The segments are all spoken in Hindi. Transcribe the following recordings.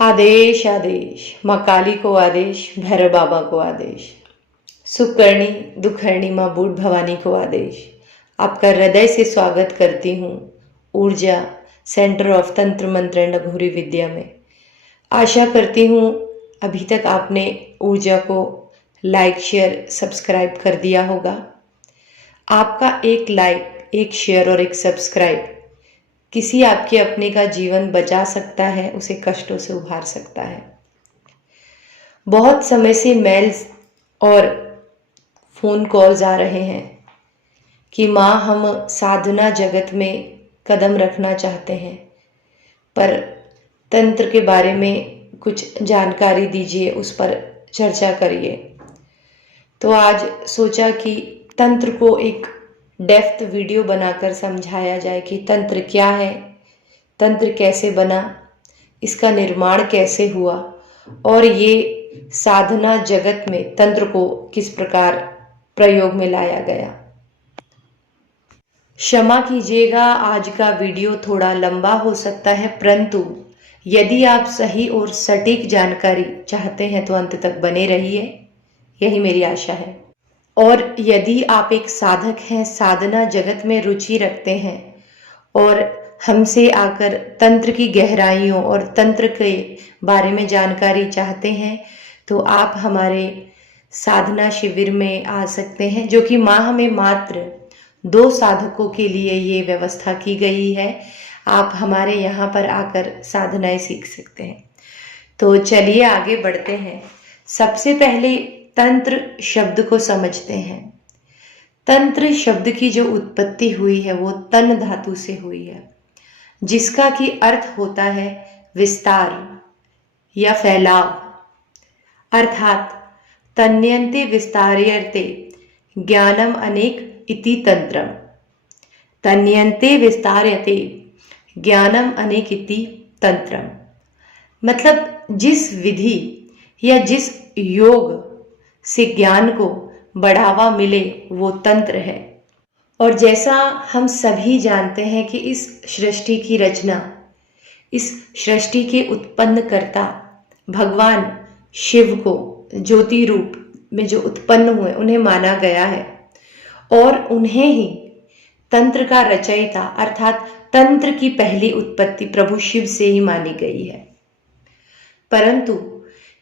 आदेश आदेश, माँ काली को आदेश, भैरव बाबा को आदेश, सुकर्णी दुखर्णी माँ बूढ़ भवानी को आदेश। आपका हृदय से स्वागत करती हूँ ऊर्जा सेंटर ऑफ तंत्र मंत्र एंड अघोरी विद्या में। आशा करती हूँ अभी तक आपने ऊर्जा को लाइक शेयर सब्सक्राइब कर दिया होगा। आपका एक लाइक, एक शेयर और एक सब्सक्राइब किसी आपके अपने का जीवन बचा सकता है, उसे कष्टों से उभार सकता है। बहुत समय से मेल्स और फ़ोन कॉल्स आ रहे हैं कि माँ हम साधना जगत में कदम रखना चाहते हैं, पर तंत्र के बारे में कुछ जानकारी दीजिए, उस पर चर्चा करिए। तो आज सोचा कि तंत्र को एक डेप्थ वीडियो बनाकर समझाया जाए कि तंत्र क्या है, तंत्र कैसे बना, इसका निर्माण कैसे हुआ और ये साधना जगत में तंत्र को किस प्रकार प्रयोग में लाया गया। क्षमा कीजिएगा, आज का वीडियो थोड़ा लंबा हो सकता है, परंतु यदि आप सही और सटीक जानकारी चाहते हैं तो अंत तक बने रहिए, यही मेरी आशा है। और यदि आप एक साधक हैं, साधना जगत में रुचि रखते हैं और हमसे आकर तंत्र की गहराइयों और तंत्र के बारे में जानकारी चाहते हैं, तो आप हमारे साधना शिविर में आ सकते हैं, जो कि माह में मात्र 2 साधकों के लिए ये व्यवस्था की गई है। आप हमारे यहाँ पर आकर साधनाएं सीख सकते हैं। तो चलिए आगे बढ़ते हैं। सबसे पहले तंत्र शब्द को समझते हैं। तंत्र शब्द की जो उत्पत्ति हुई है वो तन धातु से हुई है, जिसका कि अर्थ होता है विस्तार या फैलाव, अर्थात तन्यन्ते विस्तार्यते ज्ञानम अनेक इति तंत्रम। तन्यन्ते विस्तार्यते ज्ञानम अनेक इति तंत्रम मतलब जिस विधि या जिस योग से ज्ञान को बढ़ावा मिले वो तंत्र है। और जैसा हम सभी जानते हैं कि इस सृष्टि की रचना, इस सृष्टि के उत्पन्नकर्ता भगवान शिव को ज्योति रूप में जो उत्पन्न हुए उन्हें माना गया है, और उन्हें ही तंत्र का रचयिता अर्थात तंत्र की पहली उत्पत्ति प्रभु शिव से ही मानी गई है। परंतु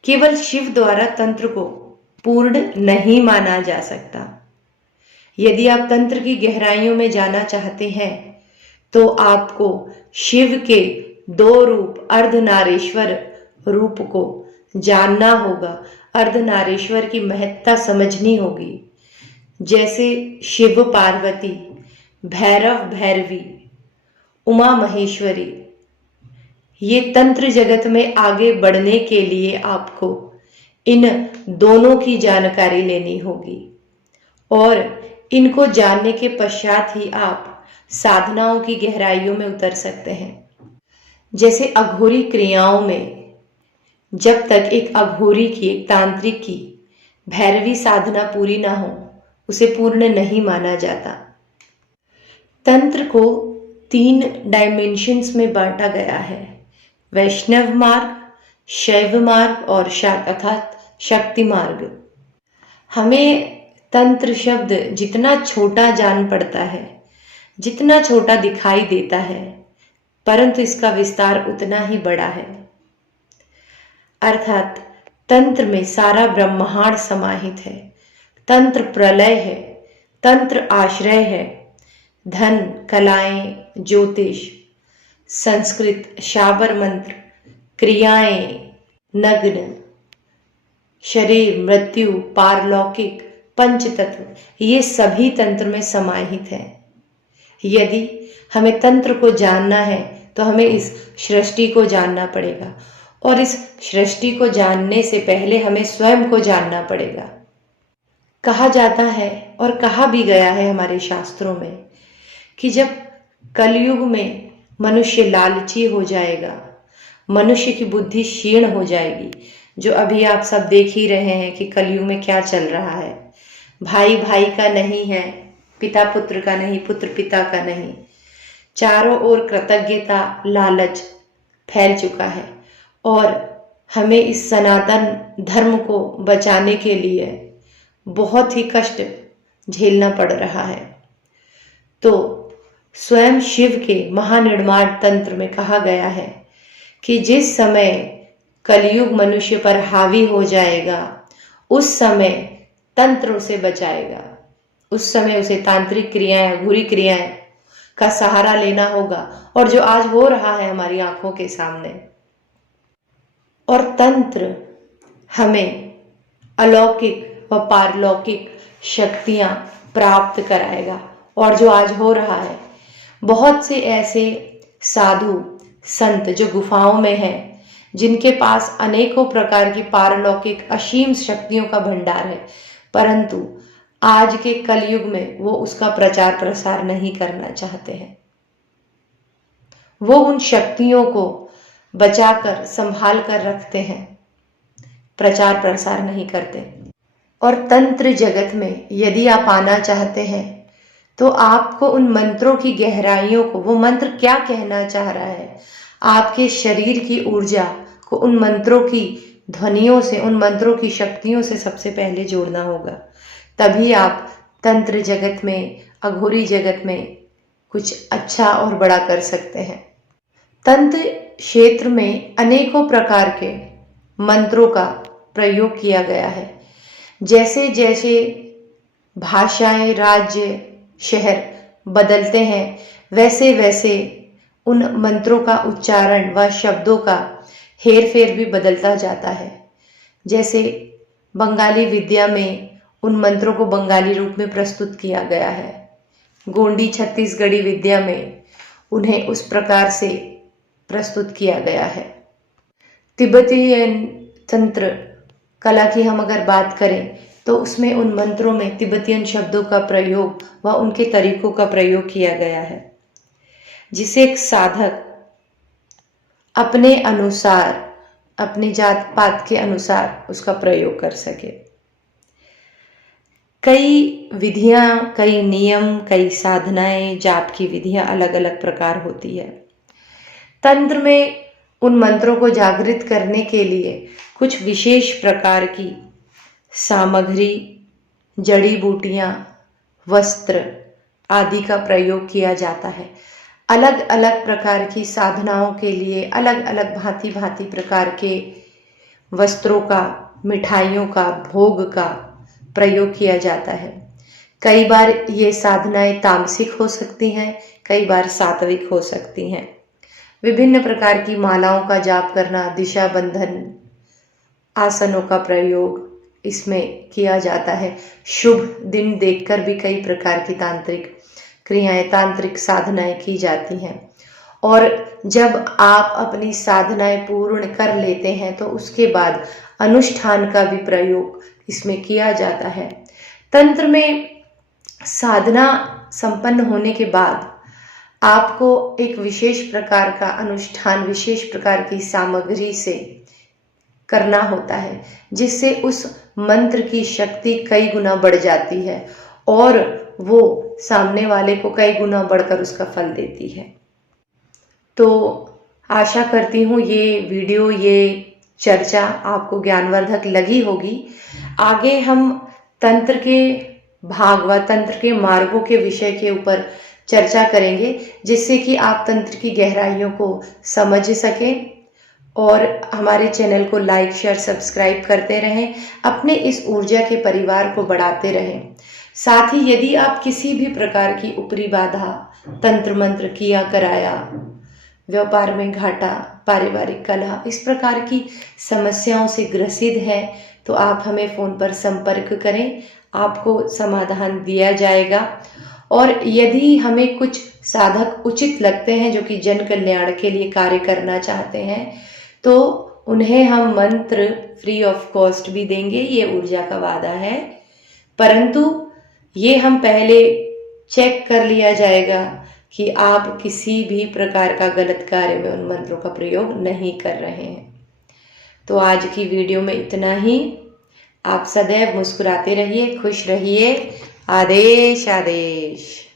केवल शिव द्वारा तंत्र को पूर्ण नहीं माना जा सकता। यदि आप तंत्र की गहराइयों में जाना चाहते हैं तो आपको शिव के 2 रूप अर्धनारीश्वर रूप को जानना होगा, अर्धनारीश्वर की महत्ता समझनी होगी। जैसे शिव पार्वती, भैरव भैरवी, उमा महेश्वरी, ये तंत्र जगत में आगे बढ़ने के लिए आपको इन दोनों की जानकारी लेनी होगी, और इनको जानने के पश्चात ही आप साधनाओं की गहराइयों में उतर सकते हैं। जैसे अघोरी क्रियाओं में जब तक एक अघोरी की, एक तांत्रिक की भैरवी साधना पूरी ना हो, उसे पूर्ण नहीं माना जाता। तंत्र को 3 डायमेंशंस में बांटा गया है, वैष्णव मार्ग, शैव मार्ग और अर्थात शक्ति मार्ग। हमें तंत्र शब्द जितना छोटा जान पड़ता है, जितना छोटा दिखाई देता है, परंतु इसका विस्तार उतना ही बड़ा है। अर्थात तंत्र में सारा ब्रह्मांड समाहित है। तंत्र प्रलय है, तंत्र आश्रय है, धन, कलाएं, ज्योतिष, संस्कृत, शाबर मंत्र, क्रियाएं, नग्न, शरीर, मृत्यु, पारलौकिक, पंचतत्व, ये सभी तंत्र में समाहित है। यदि हमें तंत्र को जानना है तो हमें इस सृष्टि को जानना पड़ेगा, और इस सृष्टि को जानने से पहले हमें स्वयं को जानना पड़ेगा। कहा जाता है और कहा भी गया है हमारे शास्त्रों में कि जब कलयुग में मनुष्य लालची हो जाएगा, मनुष्य की बुद्धि क्षीण हो जाएगी, जो अभी आप सब देख ही रहे हैं कि कलयुग में क्या चल रहा है। भाई भाई का नहीं है, पिता पुत्र का नहीं, पुत्र पिता का नहीं, चारों ओर कृतज्ञता, लालच फैल चुका है, और हमें इस सनातन धर्म को बचाने के लिए बहुत ही कष्ट झेलना पड़ रहा है। तो स्वयं शिव के महानिर्माण तंत्र में कहा गया है कि जिस समय कलयुग मनुष्य पर हावी हो जाएगा उस समय तंत्र उसे बचाएगा, उस समय उसे तांत्रिक क्रियाएं, अघोरी क्रियाएं का सहारा लेना होगा, और जो आज हो रहा है हमारी आंखों के सामने। और तंत्र हमें अलौकिक व पारलौकिक शक्तियां प्राप्त कराएगा। और जो आज हो रहा है, बहुत से ऐसे साधु संत जो गुफाओं में हैं, जिनके पास अनेकों प्रकार की पारलौकिक असीम शक्तियों का भंडार है, परंतु आज के कलयुग में वो उसका प्रचार प्रसार नहीं करना चाहते हैं। वो उन शक्तियों को बचाकर संभाल कर रखते हैं, प्रचार प्रसार नहीं करते। और तंत्र जगत में यदि आप आना चाहते हैं तो आपको उन मंत्रों की गहराइयों को, वो मंत्र क्या कहना चाह रहा है, आपके शरीर की ऊर्जा को उन मंत्रों की ध्वनियों से, उन मंत्रों की शक्तियों से सबसे पहले जोड़ना होगा। तभी आप तंत्र जगत में, अघोरी जगत में कुछ अच्छा और बड़ा कर सकते हैं। तंत्र क्षेत्र में अनेकों प्रकार के मंत्रों का प्रयोग किया गया है। जैसे जैसे भाषाएं, राज्य, शहर बदलते हैं, वैसे वैसे उन मंत्रों का उच्चारण व शब्दों का हेर फेर भी बदलता जाता है। जैसे बंगाली विद्या में उन मंत्रों को बंगाली रूप में प्रस्तुत किया गया है, गोंडी छत्तीसगढ़ी विद्या में उन्हें उस प्रकार से प्रस्तुत किया गया है। तिब्बतीय तंत्र कला की हम अगर बात करें तो उसमें उन मंत्रों में तिब्बतियन शब्दों का प्रयोग व उनके तरीकों का प्रयोग किया गया है, जिसे एक साधक अपने अनुसार, अपनी जात पात के अनुसार उसका प्रयोग कर सके। कई विधियां, कई नियम, कई साधनाएं, जाप की विधियां अलग अलग प्रकार होती है। तंत्र में उन मंत्रों को जागृत करने के लिए कुछ विशेष प्रकार की सामग्री, जड़ी बूटियां, वस्त्र आदि का प्रयोग किया जाता है। अलग अलग प्रकार की साधनाओं के लिए अलग अलग भांति भांति प्रकार के वस्त्रों का, मिठाइयों का, भोग का प्रयोग किया जाता है। कई बार ये साधनाएं तामसिक हो सकती हैं, कई बार सात्विक हो सकती हैं। विभिन्न प्रकार की मालाओं का जाप करना, दिशा बंधन, आसनों का प्रयोग इसमें किया जाता है। शुभ दिन देखकर भी कई प्रकार की तांत्रिक क्रियाएं, तांत्रिक साधनाएं की जाती हैं। और जब आप अपनी साधनाएं पूर्ण कर लेते हैं तो उसके बाद अनुष्ठान का भी प्रयोग इसमें किया जाता है। तंत्र में साधना संपन्न होने के बाद आपको एक विशेष प्रकार का अनुष्ठान, विशेष प्रकार की सामग्री से करना होता है, जिससे उस मंत्र की शक्ति कई गुना बढ़ जाती है और वो सामने वाले को कई गुना बढ़कर उसका फल देती है। तो आशा करती हूँ ये वीडियो, ये चर्चा आपको ज्ञानवर्धक लगी होगी। आगे हम तंत्र के भाग व तंत्र के मार्गों के विषय के ऊपर चर्चा करेंगे, जिससे कि आप तंत्र की गहराइयों को समझ सकें और हमारे चैनल को लाइक, शेयर, सब्सक्राइब करते रहें, अपने इस ऊर्जा के परिवार को बढ़ाते रहें। साथ ही यदि आप किसी भी प्रकार की ऊपरी बाधा, तंत्र मंत्र किया कराया, व्यापार में घाटा, पारिवारिक कलह, इस प्रकार की समस्याओं से ग्रसित हैं तो आप हमें फ़ोन पर संपर्क करें, आपको समाधान दिया जाएगा। और यदि हमें कुछ साधक उचित लगते हैं जो कि जन कल्याण के लिए कार्य करना चाहते हैं तो उन्हें हम मंत्र फ्री ऑफ कॉस्ट भी देंगे, ये ऊर्जा का वादा है। परंतु ये हम पहले चेक कर लिया जाएगा कि आप किसी भी प्रकार का गलत कार्य में उन मंत्रों का प्रयोग नहीं कर रहे हैं। तो आज की वीडियो में इतना ही। आप सदैव मुस्कुराते रहिए, खुश रहिए। आदेश आदेश।